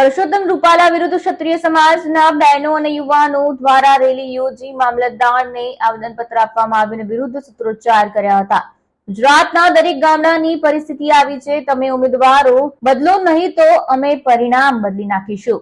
પરસોત્તમ રૂપાલા વિરુદ્ધ ક્ષત્રિય સમાજના બહેનો અને યુવાનો દ્વારા રેલી યોજી મામલતદારને આવેદનપત્ર આપવામાં આવ્યું વિરુદ્ધ સૂત્રોચ્ચાર કર્યા હતા. ગુજરાતના દરેક ગામડાની પરિસ્થિતિ આવી છે. તમે ઉમેદવારો બદલો નહીં તો અમે પરિણામ બદલી નાખીશું.